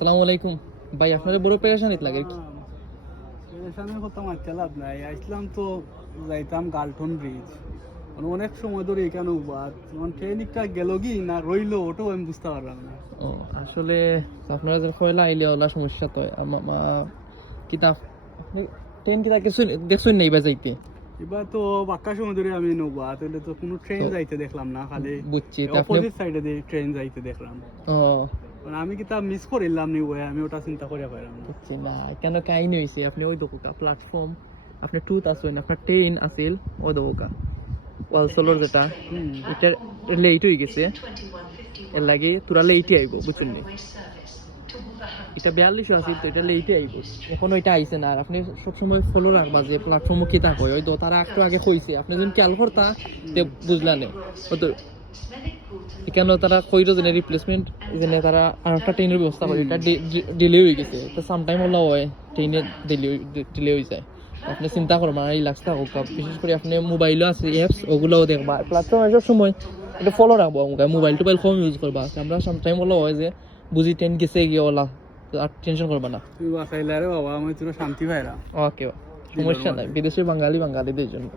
আসসালামু আলাইকুম ভাই, আপনাদের বড় পেরেশানিত লাগে কি? পেরেশানির কথা মারতে লাভ নাই। আসলাম তো যাইতাম গালটন ব্রিজ, অনেক সময় ধরে এখানে উবাদ ট্রেনিকটা গেল কি না রইলো ওটাও আমি বুঝতে পারলাম না। ও আসলে আপনারা যে কয়লা আইলে ওলা সমস্যা তো কিতাব আপনি ট্রেন কিতা কিছু দেখছেন নাই বা যাইতে? এবার তো বাক্কা সময় ধরে আমি নৌবা তাহলে তো কোনো ট্রেন তো যাইতে দেখলাম না, খালি বুঝছি তো আপনি। অপোজিট সাইডে দিয়ে ট্রেন যাইতে দেখলাম। ও মানে আমি কি তা মিস করিলাম নি ওই, আমি ওটা চিন্তা করে পাইলাম না। বুঝছি না কেন কাহিনী হয়েছে। আপনি ওই দোকা প্ল্যাটফর্ম, আপনি টুত আসবেন, আপনার ট্রেন আছিল ওই দোকা ওয়ালসলোর যেটা হুম। এটা লেট হয়ে গেছে। এর লাগে তোরা লেটই আইব, বুঝছেন নি? এটা 42 আছিল তো এটা লেটে আইব, এখন ওইটা আইছে না। আর আপনি সবসময় ফলো রাখবা যে প্ল্যাটফর্মও কিতা কয়, ওই তো তারা একটু আগে কইছে, আপনি যদি খেয়াল করতা তে বুঝলা নে। ও তো এখানে তারা কইরো যে রিপ্লেসমেন্ট যেনে তারা আর একটা ট্রেনের ব্যবস্থা করে, এটা ডিলে হয়ে গেছে তো সামটাইম হলো হয় ট্রেনে ডিলে হয়ে যায়। আপনি চিন্তা করবা এই লাগস্তা হোক, বিশেষ করে আপনি মোবাইলও আছে অ্যাপস, ওগুলোও দেখবা প্ল্যাটফর্ম সব সময় এটা ফলো রাখবো। মোবাইল টোবাইল কম ইউজ করবা, আমরা সামটাইম হলো হয় যে বুঝি ট্রেন গেছে গিয়ে ওলা, আর টেনশন করবা না। তুই বাসাইলে রে বাবা, আমি তোর শান্তি পাইলাম। ওকে, সমস্যা নাই, বিদেশে বাঙালিদের জন্য।